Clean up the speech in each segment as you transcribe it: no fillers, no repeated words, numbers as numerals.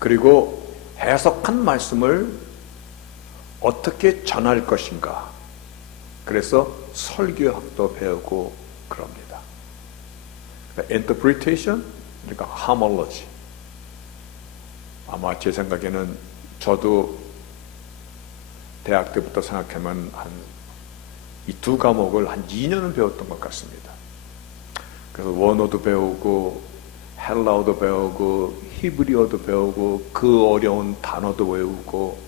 그리고 해석한 말씀을 어떻게 전할 것인가. 그래서 설교학도 배우고 그럽니다. 그러니까 interpretation, 그러니까 homology. 아마 제 생각에는 저도 대학 때부터 생각하면 이 두 과목을 한 2년은 배웠던 것 같습니다. 그래서 원어도 배우고 헬라어도 배우고 히브리어도 배우고 그 어려운 단어도 외우고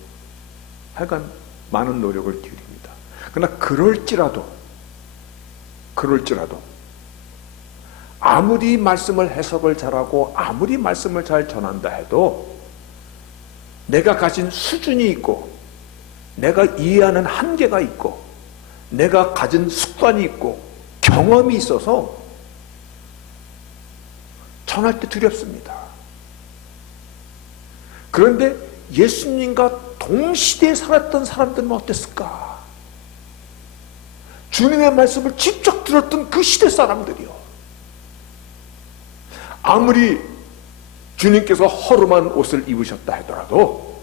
하여간 많은 노력을 기울입니다. 그러나 그럴지라도 아무리 말씀을 해석을 잘하고 아무리 말씀을 잘 전한다 해도 내가 가진 수준이 있고 내가 이해하는 한계가 있고 내가 가진 습관이 있고 경험이 있어서 전할 때 두렵습니다. 그런데 예수님과 동시대에 살았던 사람들은 어땠을까? 주님의 말씀을 직접 들었던 그 시대 사람들이요. 아무리 주님께서 허름한 옷을 입으셨다 하더라도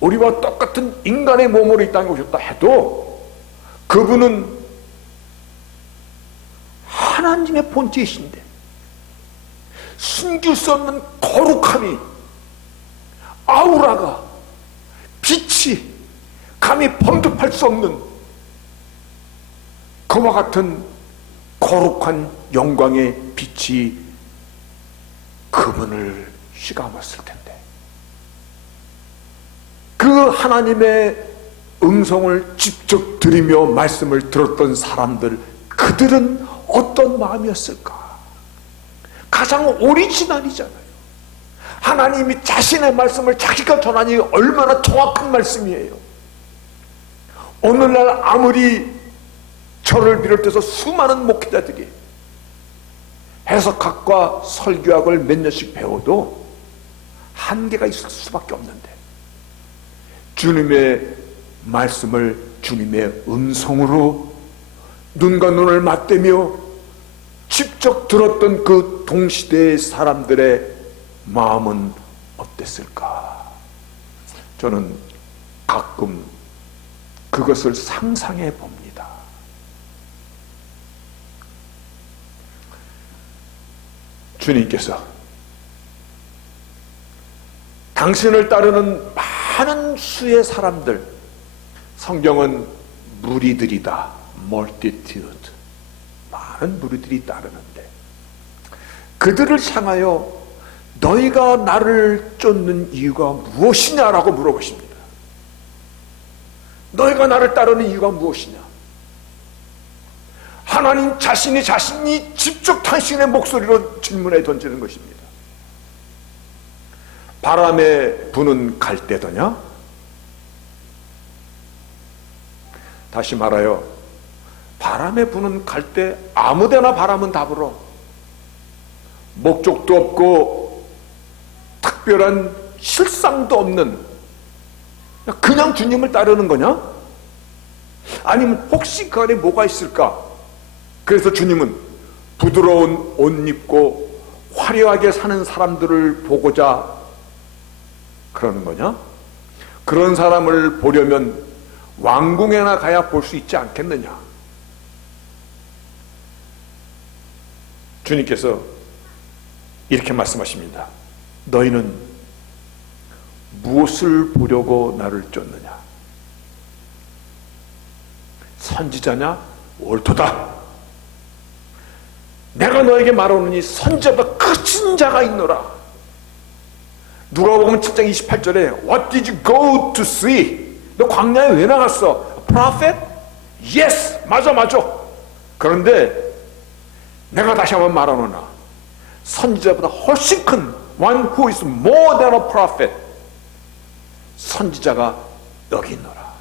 우리와 똑같은 인간의 몸으로 이 땅에 오셨다 해도 그분은 하나님의 본체이신데 숨길 수 없는 거룩함이, 아우라가, 빛이 감히 범접할 수 없는 그와 같은 거룩한 영광의 빛이 그분을 휘감았을 텐데 그 하나님의 음성을 직접 들으며 말씀을 들었던 사람들, 그들은 어떤 마음이었을까? 가장 오리지널이잖아요. 하나님이 자신의 말씀을 자기가 전하니 얼마나 정확한 말씀이에요. 오늘날 아무리 저를 비롯해서 수많은 목회자들이 해석학과 설교학을 몇 년씩 배워도 한계가 있을 수밖에 없는데 주님의 말씀을 주님의 음성으로 눈과 눈을 맞대며 직접 들었던 그 동시대의 사람들의 마음은 어땠을까? 저는 가끔 그것을 상상해 봅니다. 주님께서 당신을 따르는 많은 수의 사람들, 성경은 무리들이다, multitude, 많은 무리들이 따르는데 그들을 향하여 너희가 나를 쫓는 이유가 무엇이냐라고 물어보십니다. 너희가 나를 따르는 이유가 무엇이냐? 하나님 자신이 직접 당신의 목소리로 질문해 던지는 것입니다. 바람에 부는 갈대더냐? 다시 말하여 바람에 부는 갈대 아무데나 바람은 다 불어. 목적도 없고 특별한 실상도 없는 그냥 주님을 따르는 거냐? 아니면 혹시 그 안에 뭐가 있을까? 그래서 주님은 부드러운 옷 입고 화려하게 사는 사람들을 보고자 그러는 거냐? 그런 사람을 보려면 왕궁에나 가야 볼 수 있지 않겠느냐? 주님께서 이렇게 말씀하십니다. 너희는 무엇을 보려고 나를 쫓느냐? 선지자냐? 옳도다. 내가 너에게 말하노니 선지자보다 크신 자가 있노라. 누가복음 7장 28절에 What did you go to see? 너 광야에 왜 나갔어? Prophet? Yes! 맞아. 그런데 내가 다시 한번 말하노나 선지자보다 훨씬 큰 One who is more than a prophet, 선지자가 여기 있노라.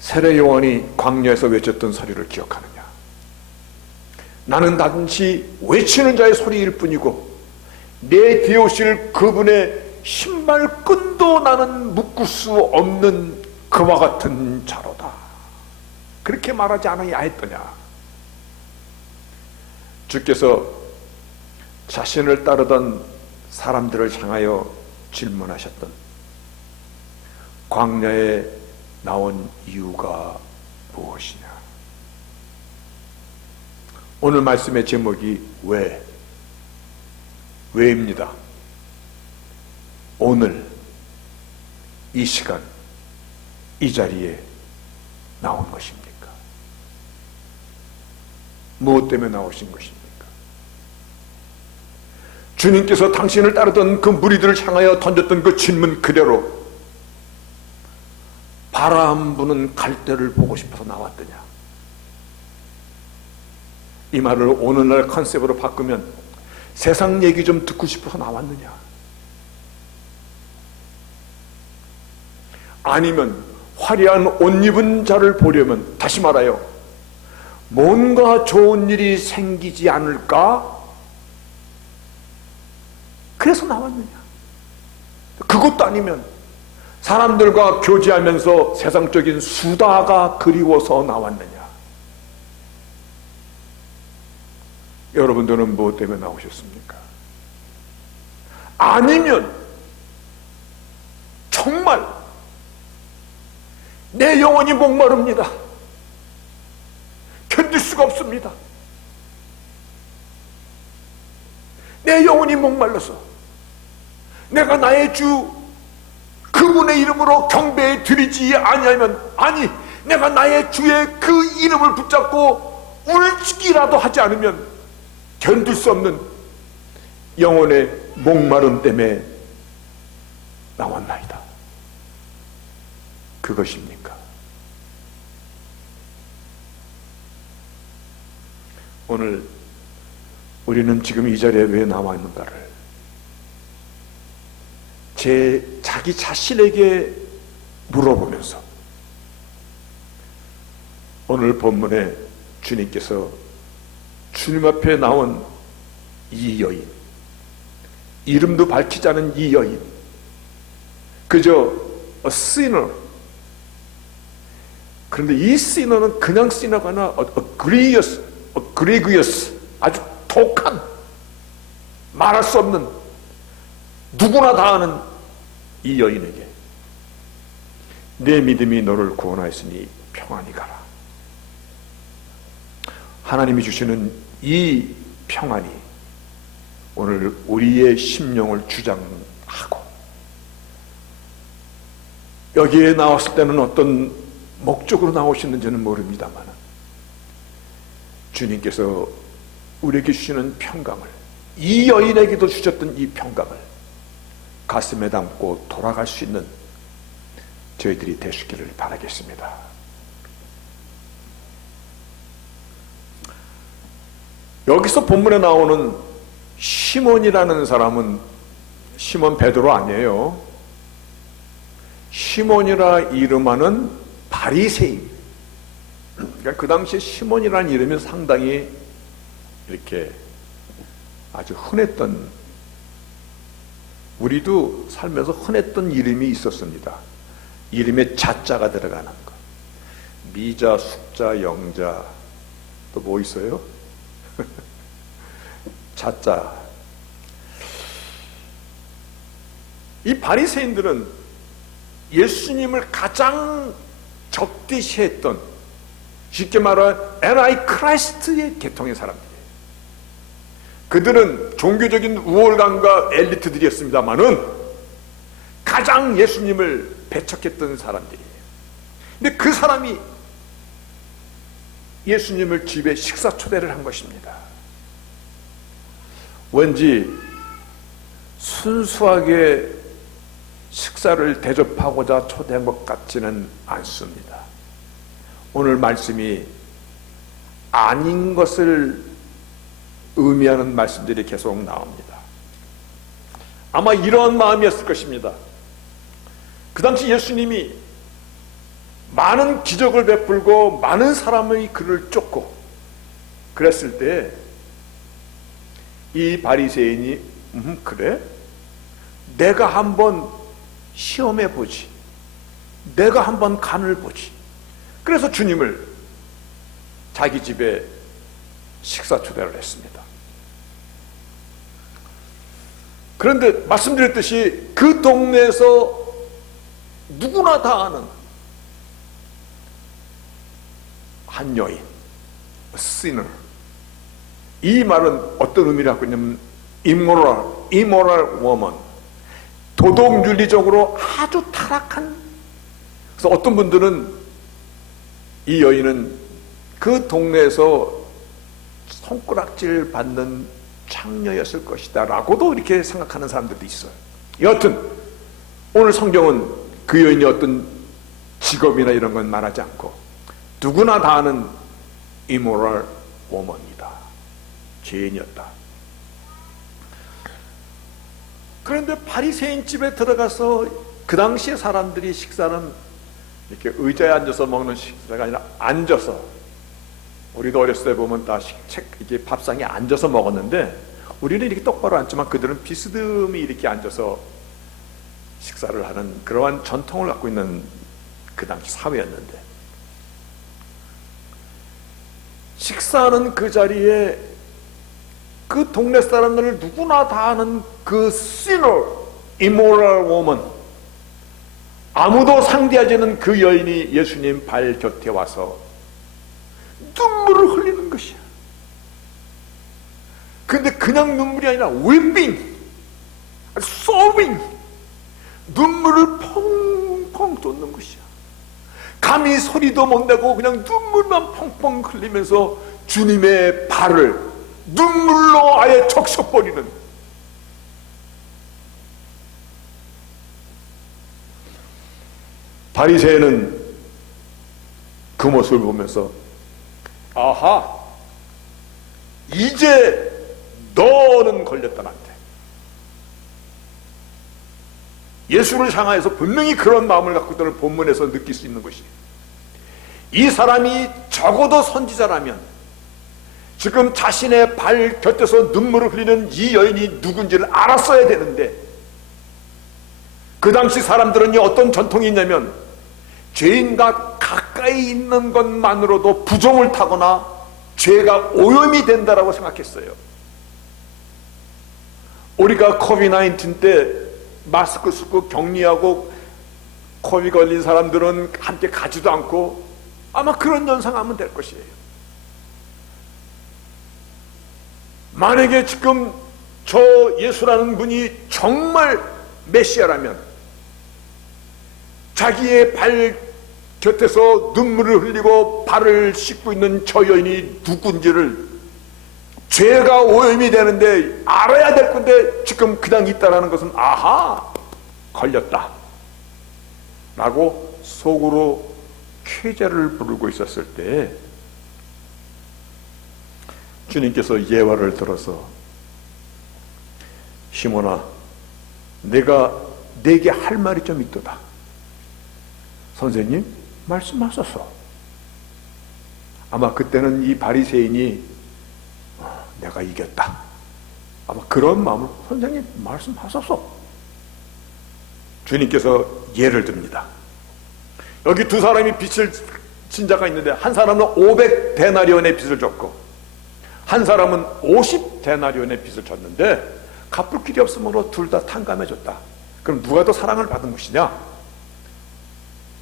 세례 요한이 광야에서 외쳤던 소리를 기억하느냐? 나는 단지 외치는 자의 소리일 뿐이고 내 뒤에 오실 그분의 신발끈도 나는 묶을 수 없는 그와 같은 자로다. 그렇게 말하지 않아야 했더냐? 주께서 자신을 따르던 사람들을 향하여 질문하셨던 광야에 나온 이유가 무엇이냐? 오늘 말씀의 제목이 왜입니다. 오늘 이 시간 이 자리에 나온 것입니까? 무엇 때문에 나오신 것입니까? 주님께서 당신을 따르던 그 무리들을 향하여 던졌던 그 질문 그대로 바람 부는 갈대를 보고 싶어서 나왔더냐? 이 말을 오늘날 컨셉으로 바꾸면 세상 얘기 좀 듣고 싶어서 나왔느냐? 아니면 화려한 옷 입은 자를 보려면, 다시 말하여 뭔가 좋은 일이 생기지 않을까? 그래서 나왔느냐? 그것도 아니면 사람들과 교제하면서 세상적인 수다가 그리워서 나왔느냐? 여러분들은 무엇 때문에 나오셨습니까? 아니면 정말 내 영혼이 목마릅니다. 견딜 수가 없습니다. 내 영혼이 목말라서 내가 나의 주 그분의 이름으로 경배에 드리지 아니하면, 아니 내가 나의 주의 그 이름을 붙잡고 울기라도 하지 않으면 견딜 수 없는 영혼의 목마름 때문에 나왔나이다. 그것입니까? 오늘 우리는 지금 이 자리에 왜 나와 있는가를 자기 자신에게 물어보면서 오늘 본문에 주님께서 주님 앞에 나온 이 여인, 이름도 밝히지 않은 이 여인, 그저 a sinner. 그런데 이 sinner는 그냥 sinner가 아니라 egregious, 아주 독한, 말할 수 없는, 누구나 다 아는 이 여인에게 내 믿음이 너를 구원하였으니 평안히 가라. 하나님이 주시는 이 평안이 오늘 우리의 심령을 주장하고, 여기에 나왔을 때는 어떤 목적으로 나오셨는지는 모릅니다만 주님께서 우리에게 주시는 평강을, 이 여인에게도 주셨던 이 평강을 가슴에 담고 돌아갈 수 있는 저희들이 되시기를 바라겠습니다. 여기서 본문에 나오는 시몬이라는 사람은 시몬 베드로 아니에요. 시몬이라 이름하는 바리새인. 그러니까 그 당시에 시몬이라는 이름이 상당히 이렇게 아주 흔했던, 우리도 살면서 흔했던 이름이 있었습니다. 이름에 자자가 들어가는 거. 미자, 숙자, 영자, 또 뭐 있어요? 자자. 이 바리새인들은 예수님을 가장 적대시했던, 쉽게 말하면 엔타이크라이스트의 계통의 사람들이에요. 그들은 종교적인 우월감과 엘리트들이었습니다마는 가장 예수님을 배척했던 사람들이에요. 근데 그 사람이 예수님을 집에 식사 초대를 한 것입니다. 왠지 순수하게 식사를 대접하고자 초대한 것 같지는 않습니다. 오늘 말씀이 아닌 것을 의미하는 말씀들이 계속 나옵니다. 아마 이러한 마음이었을 것입니다. 그 당시 예수님이 많은 기적을 베풀고 많은 사람의 그를 쫓고 그랬을 때 이 바리새인이 그래? 내가 한번 시험해 보지. 내가 한번 간을 보지. 그래서 주님을 자기 집에 식사 초대를 했습니다. 그런데 말씀드렸듯이 그 동네에서 누구나 다 아는 한 여인, sinner. 이 말은 어떤 의미를 갖고 있냐면 immoral woman, 도덕윤리적으로 아주 타락한. 그래서 어떤 분들은 이 여인은 그 동네에서 손가락질 받는 창녀였을 것이다 라고도 이렇게 생각하는 사람들도 있어요. 여하튼 오늘 성경은 그 여인이 어떤 직업이나 이런 건 말하지 않고 누구나 다 아는 immoral woman이다, 죄인이었다. 그런데 바리새인 집에 들어가서 그 당시에 사람들이 식사는 이렇게 의자에 앉아서 먹는 식사가 아니라 앉아서, 우리도 어렸을 때 보면 다 이렇게 밥상에 앉아서 먹었는데 우리는 이렇게 똑바로 앉지만 그들은 비스듬히 이렇게 앉아서 식사를 하는 그러한 전통을 갖고 있는 그 당시 사회였는데, 식사하는 그 자리에 그 동네 사람들을 누구나 다 아는 그 sinner, immoral woman, 아무도 상대하지 않는 그 여인이 예수님 발 곁에 와서 눈물을 흘리는 것이야. 근데 그냥 눈물이 아니라 weeping, sobbing, 눈물을 펑펑 쏟는 것이야. 감히 소리도 못 내고 그냥 눈물만 펑펑 흘리면서 주님의 발을 눈물로 아예 적셔버리는. 바리새인은 그 모습을 보면서 아하, 이제 너는 걸렸다 나한테. 예수를 향하여서 분명히 그런 마음을 갖고 있다는 본문에서 느낄 수 있는 것이에요. 이 사람이 적어도 선지자라면 지금 자신의 발 곁에서 눈물을 흘리는 이 여인이 누군지를 알았어야 되는데, 그 당시 사람들은 어떤 전통이 있냐면 죄인과 가까이 있는 것만으로도 부정을 타거나 죄가 오염이 된다라고 생각했어요. 우리가 코비드-19 때 마스크 쓰고 격리하고 코비 걸린 사람들은 함께 가지도 않고 아마 그런 연상하면 될 것이에요. 만약에 지금 저 예수라는 분이 정말 메시아라면 자기의 발 곁에서 눈물을 흘리고 발을 씻고 있는 저 여인이 누군지를, 죄가 오염이 되는데 알아야 될 건데 지금 그냥 있다라는 것은 아하, 걸렸다 라고 속으로 쾌재를 부르고 있었을 때 주님께서 예화를 들어서 시몬아, 내가 네게 할 말이 좀 있도다. 선생님 말씀하소서. 아마 그때는 이 바리새인이 내가 이겼다, 아마 그런 마음을, 선생님 말씀하소서. 주님께서 예를 듭니다. 여기 두 사람이 빚을 진 자가 있는데 한 사람은 500데나리온의 빚을 졌고 한 사람은 50데나리온의 빚을 졌는데 갚을 길이 없으므로 둘 다 탕감해줬다. 그럼 누가 더 사랑을 받은 것이냐?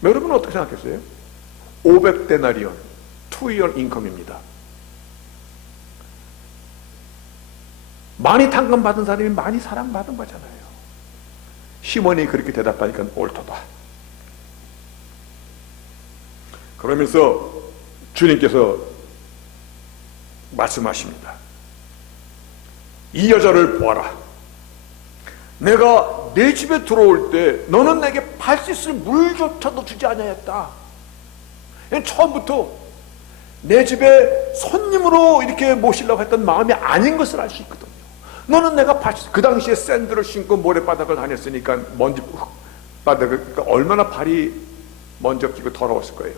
여러분은 어떻게 생각했어요? 500데나리온, 2year income입니다. 많이 탕감받은 사람이 많이 사랑받은 거잖아요. 시몬이 그렇게 대답하니까 옳도다. 그러면서 주님께서 말씀하십니다. 이 여자를 보아라. 내가 내 집에 들어올 때 너는 내게 발 씻을 물조차도 주지 아니하였다. 처음부터 내 집에 손님으로 이렇게 모시려고 했던 마음이 아닌 것을 알 수 있거든요. 너는 내가 그 당시에 샌들을 신고 모래바닥을 다녔으니까 먼지 흙바닥을, 그러니까 얼마나 발이 먼지 끼고 더러웠을 거예요.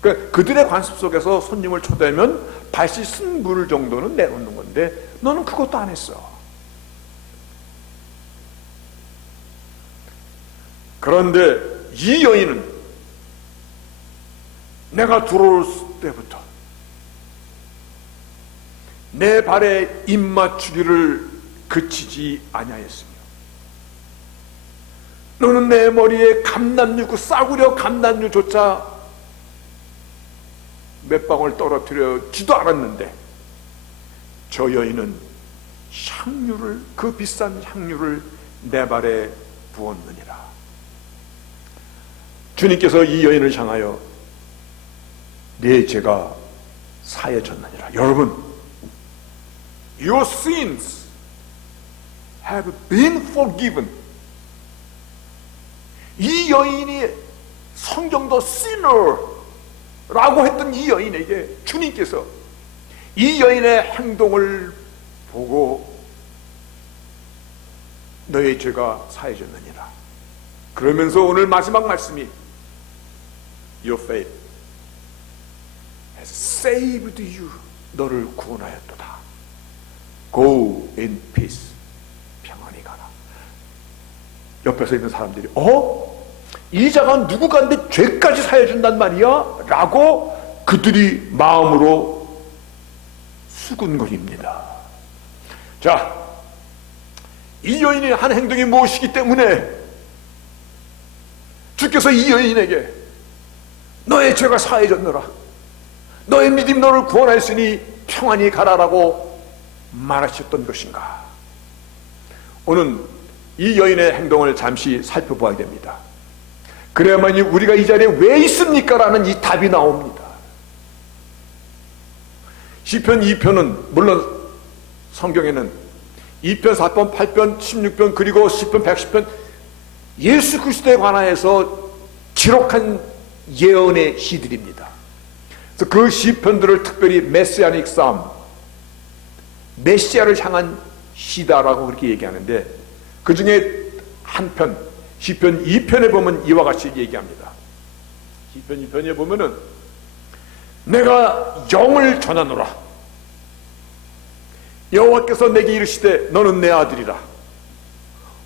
그러니까 그들의 관습 속에서 손님을 초대하면 발 씻은 물 정도는 내놓는 건데 너는 그것도 안 했어. 그런데 이 여인은 내가 들어올 때부터 내 발에 입맞추기를 그치지 아니하였으며 너는 내 머리에 감람류 그 싸구려 감람류조차 몇 방울 떨어뜨려지도 않았는데 저 여인은 향유를 그 비싼 향유를 내 발에 부었느니라. 주님께서 이 여인을 향하여 네 죄가 사해졌느니라. 여러분, your sins have been forgiven. 이 여인이 성경도 sinner라고 했던 이 여인에게 주님께서 이 여인의 행동을 보고 너의 죄가 사해졌느니라. 그러면서 오늘 마지막 말씀이 Your faith has saved you. 너를 구원하였도다. Go in peace. 평안히 가라. 옆에서 있는 사람들이 이 자가 누구간데 죄까지 사해준단 말이야? 라고 그들이 마음으로 수군거립니다. 자, 이 여인이 한 행동이 무엇이기 때문에 주께서 이 여인에게 너의 죄가 사해졌노라, 너의 믿음 너를 구원하였으니 평안히 가라라고 말하셨던 것인가? 오늘 이 여인의 행동을 잠시 살펴봐야 됩니다. 그래야만이 우리가 이 자리에 왜 있습니까? 라는 이 답이 나옵니다. 시편 2편은 물론 성경에는 2편, 4편, 8편, 16편 그리고 10편, 110편 예수 그리스도에 관하여서 기록한 예언의 시들입니다. 그래서 그 시편들을 특별히 메시아닉 삶, 메시아를 향한 시다라고 그렇게 얘기하는데 그 중에 한 편, 시편 2편에 보면 이와 같이 얘기합니다. 시편 2편에 보면은 내가 영을 전하노라. 여호와께서 내게 이르시되 너는 내 아들이라.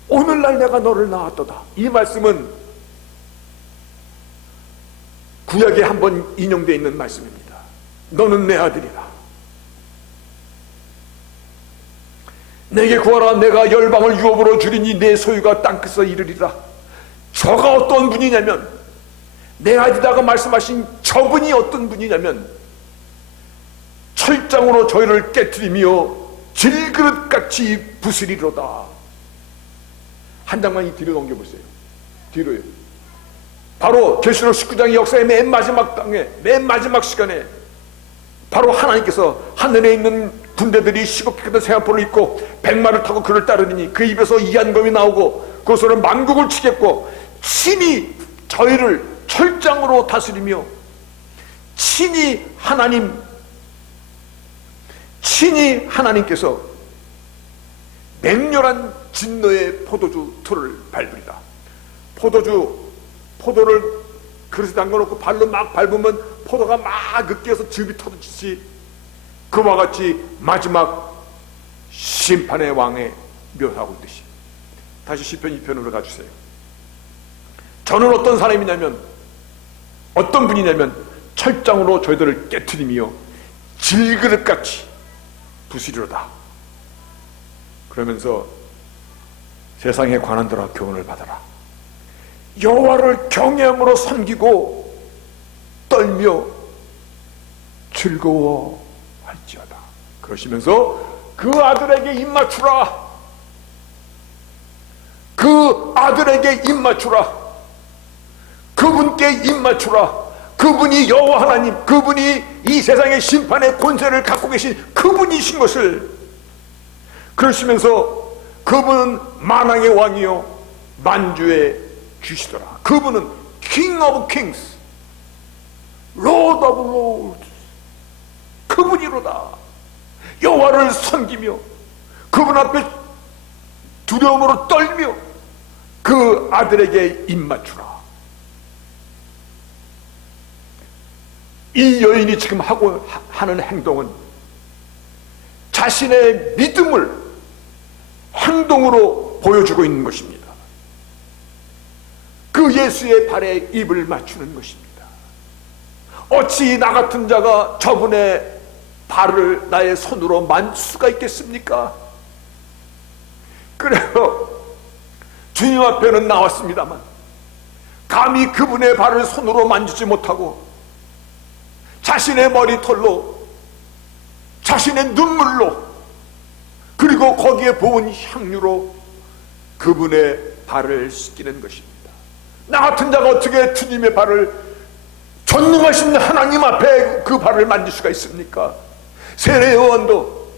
오늘날 내가 너를 낳았도다. 이 말씀은 구약에 한번 인용되어 있는 말씀입니다. 너는 내 아들이라. 내게 구하라. 내가 열방을 유업으로 주리니 내 소유가 땅끝에 이르리라. 저가 어떤 분이냐면, 내 아들이라고 말씀하신 저분이 어떤 분이냐면 철장으로 저희를 깨트리며 질그릇같이 부스리로다. 한 장만 이 뒤로 넘겨보세요. 뒤로요. 바로 계시록 19장의 역사의 맨 마지막 땅에, 맨 마지막 시간에 바로 하나님께서 하늘에 있는 군대들이 시급했던 세안포를 입고 백마를 타고 그를 따르니 그 입에서 이한검이 나오고 그것으로 만국을 치겠고 친히 저희를 철장으로 다스리며 친히 하나님께서 맹렬한 진노의 포도주 틀을 밟으리라. 포도를 그릇에 담궈놓고 발로 막 밟으면 포도가 막 으깨어서 즙이 터지듯이 그와 같이 마지막 심판의 왕에 묘사하고 있듯이. 다시 시편 2편으로 가주세요. 저는 어떤 사람이냐면, 어떤 분이냐면 철장으로 저희들을 깨트리며 질그릇같이 부수리로다. 그러면서 세상의 관원들아 교훈을 받아라. 여호와를 경외함으로 섬기고 떨며 즐거워할지어다. 그러시면서 그 아들에게 입맞추라. 그 아들에게 입맞추라. 그분께 입맞추라. 그분이 여호와 하나님, 그분이 이 세상의 심판의 권세를 갖고 계신 그분이신 것을. 그러시면서 그분은 만왕의 왕이요 만주의 주시더라. 그분은 King of Kings, Lord of Lords. 그분이로다. 여호와를 섬기며 그분 앞에 두려움으로 떨며 그 아들에게 입맞추라. 이 여인이 지금 하는 행동은 자신의 믿음을 행동으로 보여주고 있는 것입니다. 그 예수의 발에 입을 맞추는 것입니다. 어찌 나 같은 자가 저분의 발을 나의 손으로 만질 수가 있겠습니까? 그래요. 주님 앞에는 나왔습니다만 감히 그분의 발을 손으로 만지지 못하고 자신의 머리털로, 자신의 눈물로, 그리고 거기에 부은 향유로 그분의 발을 씻기는 것입니다. 나 같은 자가 어떻게 주님의 발을, 전능하신 하나님 앞에 그 발을 만질 수가 있습니까? 세례요한도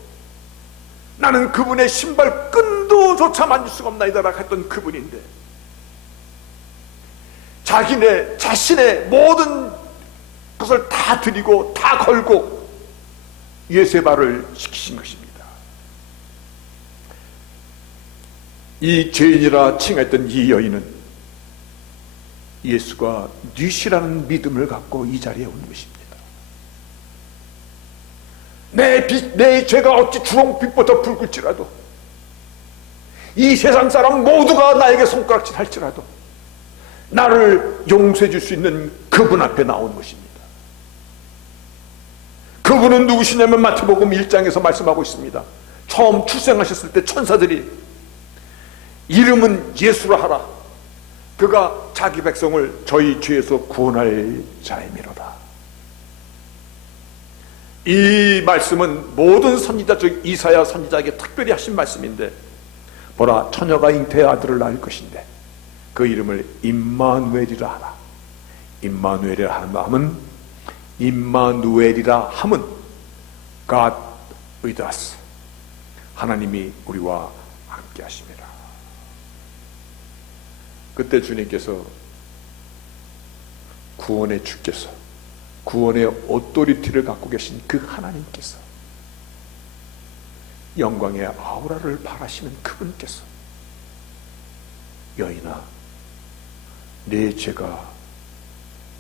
나는 그분의 신발 끈도조차 만질 수가 없나이다라 했던 그분인데, 자신의 모든 것을 다 드리고 다 걸고 예수의 발을 지키신 것입니다. 이 죄인이라 칭했던 이 여인은 예수가 뉘시라는 믿음을 갖고 이 자리에 온 것입니다. 내 죄가 어찌 주홍빛보다 붉을지라도, 이 세상 사람 모두가 나에게 손가락질 할지라도 나를 용서해 줄 수 있는 그분 앞에 나온 것입니다. 그분은 누구시냐면 마태복음 1장에서 말씀하고 있습니다. 처음 출생하셨을 때 천사들이 이름은 예수라 하라, 그가 자기 백성을 저희 죄에서 구원할 자임이로다. 이 말씀은 모든 선지자 중 이사야 선지자에게 특별히 하신 말씀인데, 보라, 처녀가 잉태의 아들을 낳을 것인데 그 이름을 임마누엘이라 하라. 임마누엘이라 함은 God with us, 하나님이 우리와 함께 하심이라. 그때 주님께서, 구원의 주께서, 구원의 오토리티를 갖고 계신 그 하나님께서, 영광의 아우라를 바라시는 그분께서, 여인아, 내 죄가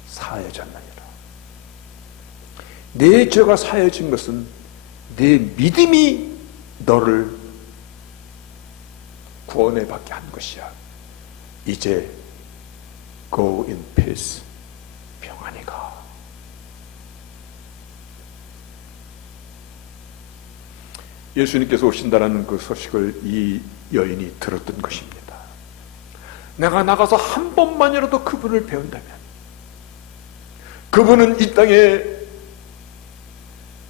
사해졌느니라. 내 죄가 사해진 것은 내 믿음이 너를 구원해 받게 한 것이야. 이제 go in peace, 평안히 가. 예수님께서 오신다는 그 소식을 이 여인이 들었던 것입니다. 내가 나가서 한 번만이라도 그분을 배운다면, 그분은 이 땅에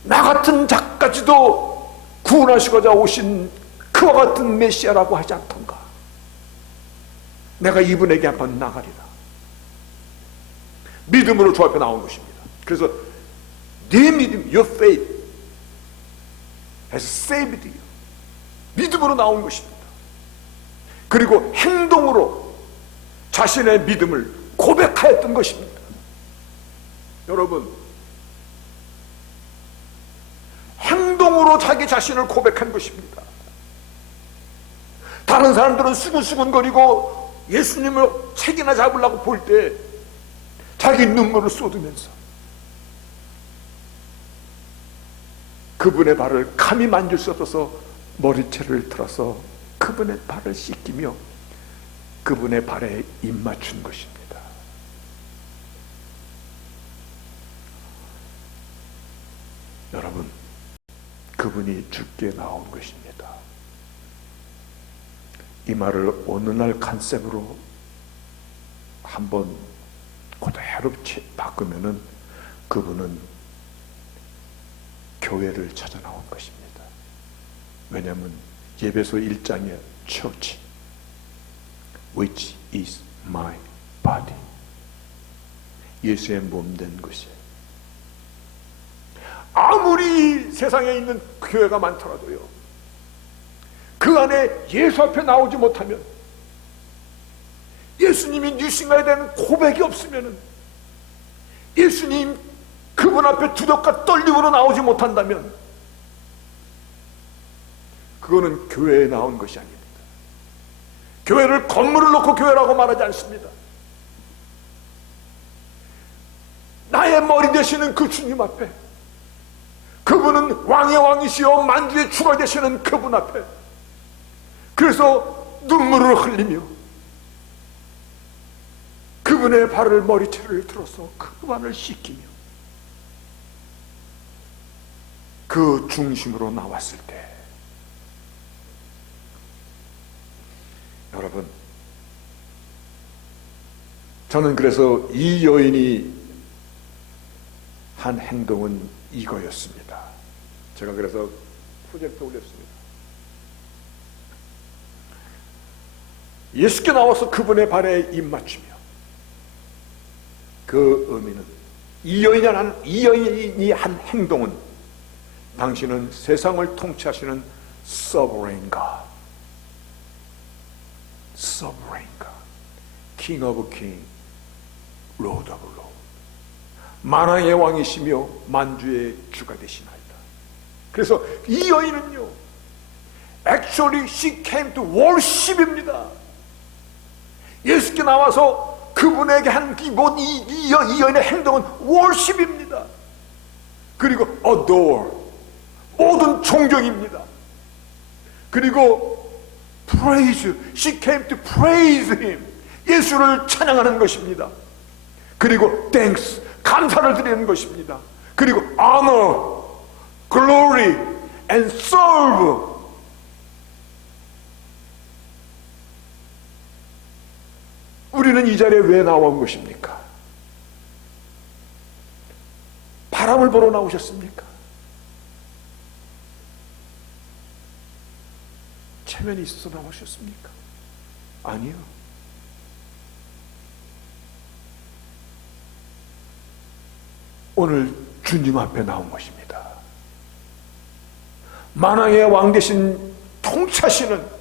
나 같은 자까지도 구원하시고자 오신 그와 같은 메시아라고 하지 않던가. 내가 이분에게 한번 나가리라. 믿음으로 주 앞에 나온 것입니다. 그래서 네 믿음, your faith has saved you, 믿음으로 나온 것입니다. 그리고 행동으로 자신의 믿음을 고백하였던 것입니다. 여러분, 행동으로 자기 자신을 고백한 것입니다. 다른 사람들은 수근수근거리고 예수님을 책이나 잡으려고 볼 때 자기 눈물을 쏟으면서 그분의 발을 감히 만질 수 없어서 머리채를 들어서 그분의 발을 씻기며 그분의 발에 입 맞춘 것입니다. 여러분, 그분이 주께 나온 것입니다. 이 말을 오늘날 컨셉으로 한번 그대로 바꾸면은 그분은 교회를 찾아 나온 것입니다. 왜냐하면 예배소 1장에 church, which is my body, 예수의 몸 된 것이에요. 아무리 세상에 있는 교회가 많더라도요, 그 안에 예수 앞에 나오지 못하면, 예수님이 누신가에 대한 고백이 없으면, 예수님 그분 앞에 두렵과 떨림으로 나오지 못한다면 그거는 교회에 나온 것이 아닙니다. 교회를 건물을 놓고 교회라고 말하지 않습니다. 나의 머리 되시는 그 주님 앞에, 그분은 왕의 왕이시여 만주의 주가 되시는 그분 앞에, 그래서 눈물을 흘리며 그분의 발을, 머리채를 들어서 그 발을 씻기며 그 중심으로 나왔을 때, 여러분, 저는 그래서 이 여인이 한 행동은 이거였습니다. 제가 그래서 프로젝트 올렸습니다. 예수께 나와서 그분의 발에 입맞추며, 그 의미는 이 여인이 한 행동은 당신은 세상을 통치하시는 Sovereign God, Sovereign God, King of King, Lord of Lord, 만왕의 왕이시며 만주의 주가 되시나이다. 그래서 이 여인은요, Actually she came to worship입니다. 예수께 나와서 그분에게 한 이 여인의 행동은 worship입니다. 그리고 adore, 모든 존경입니다. 그리고 praise, she came to praise him, 예수를 찬양하는 것입니다. 그리고 thanks, 감사를 드리는 것입니다. 그리고 honor, glory and serve. 우리는 이 자리에 왜 나온 것입니까? 바람을 보러 나오셨습니까? 체면이 있어서 나오셨습니까? 아니요. 오늘 주님 앞에 나온 것입니다. 만왕의 왕 되신 통치하시는,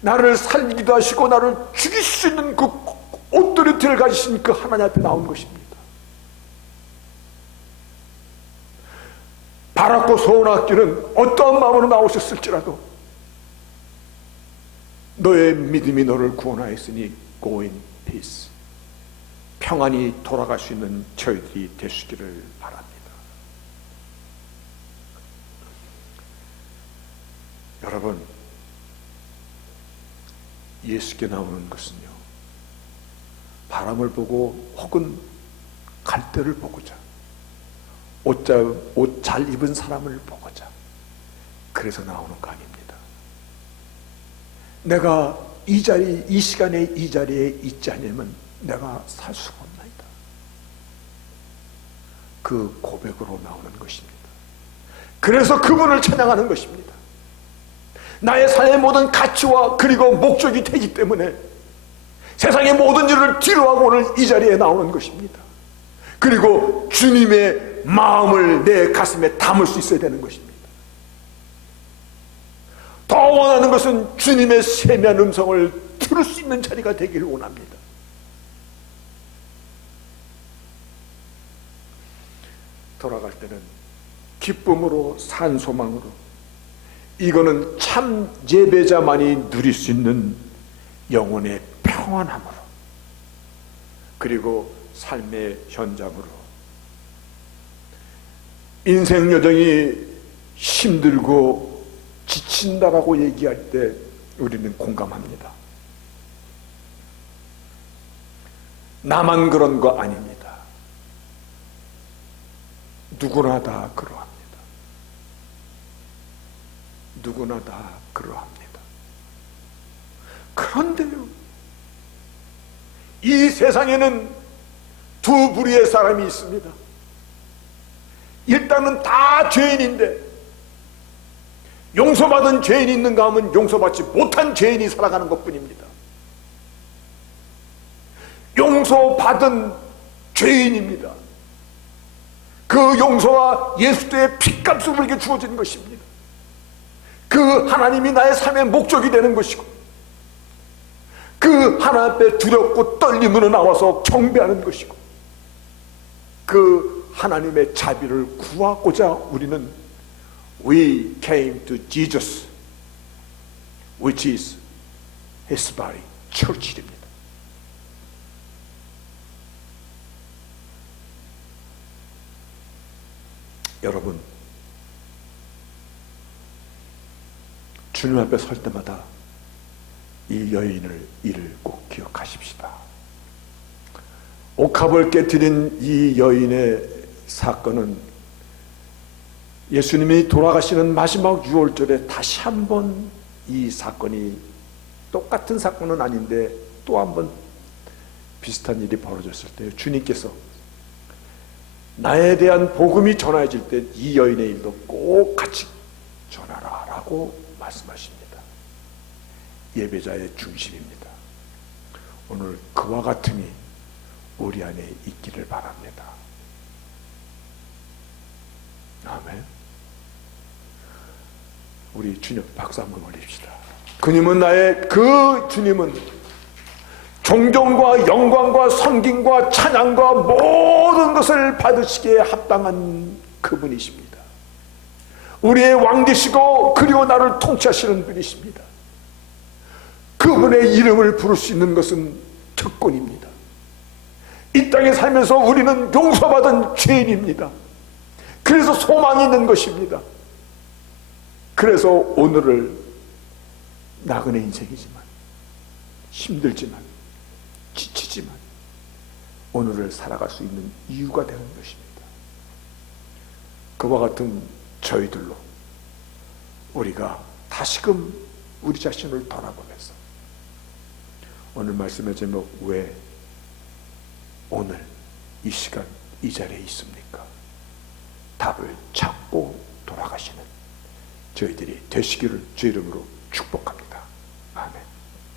나를 살리기도 하시고 나를 죽이실 수 있는 그 오토리티를 가지신 그 하나님 앞에 나온 것입니다. 바라고 소원하기는 어떠한 마음으로 나오셨을지라도 너의 믿음이 너를 구원하였으니 go in peace, 평안히 돌아갈 수 있는 저희들이 되시기를 바랍니다. 여러분, 예수께 나오는 것은요, 바람을 보고 혹은 갈대를 보고자, 옷 잘 입은 사람을 보고자 그래서 나오는 거 아닙니다. 내가 이 시간에 이 자리에 있지 않으면 내가 살 수가 없나이다. 그 고백으로 나오는 것입니다. 그래서 그분을 찬양하는 것입니다. 나의 삶의 모든 가치와 그리고 목적이 되기 때문에 세상의 모든 일을 뒤로하고 오늘 이 자리에 나오는 것입니다. 그리고 주님의 마음을 내 가슴에 담을 수 있어야 되는 것입니다. 더 원하는 것은 주님의 세미한 음성을 들을 수 있는 자리가 되기를 원합니다. 돌아갈 때는 기쁨으로, 산소망으로, 이거는 참 예배자만이 누릴 수 있는 영혼의 평안함으로, 그리고 삶의 현장으로, 인생 여정이 힘들고 지친다라고 얘기할 때 우리는 공감합니다. 나만 그런 거 아닙니다. 누구나 다 그러합니다. 누구나 다 그러합니다. 그런데요, 이 세상에는 두 부류의 사람이 있습니다. 일단은 다 죄인인데, 용서받은 죄인이 있는가 하면 용서받지 못한 죄인이 살아가는 것뿐입니다. 용서받은 죄인입니다. 그 용서와 예수의 피값으로 우리에게 주어진 것입니다. 그 하나님이 나의 삶의 목적이 되는 것이고, 그 하나님 앞에 두렵고 떨림으로 나와서 경배하는 것이고, 그 하나님의 자비를 구하고자 우리는 We came to Jesus, which is His body, church입니다. 여러분, 주님 앞에 설 때마다 이 여인을 이를 꼭 기억하십시다. 옥합을 깨뜨린 이 여인의 사건은 예수님이 돌아가시는 마지막 유월절에 다시 한번 이 사건이, 똑같은 사건은 아닌데 또 한번 비슷한 일이 벌어졌을 때 주님께서 나에 대한 복음이 전해질 때 이 여인의 일도 꼭 같이 전하라 라고 말씀하십니다. 예배자의 중심입니다. 오늘 그와 같음이 우리 안에 있기를 바랍니다. 아멘. 우리 주님 박수 한번 올립시다. 그 주님은 존경과 영광과 섬김과 찬양과 모든 것을 받으시기에 합당한 그분이십니다. 우리의 왕 되시고 그리고 나를 통치하시는 분이십니다. 그분의 이름을 부를 수 있는 것은 특권입니다. 이 땅에 살면서 우리는 용서받은 죄인입니다. 그래서 소망이 있는 것입니다. 그래서 오늘을 나그네 인생이지만, 힘들지만, 지치지만 오늘을 살아갈 수 있는 이유가 되는 것입니다. 그와 같은 저희들로 우리가 다시금 우리 자신을 돌아보면서 오늘 말씀의 제목, 왜 오늘 이 시간 이 자리에 있습니까? 답을 찾고 돌아가시는 저희들이 되시기를 주 이름으로 축복합니다.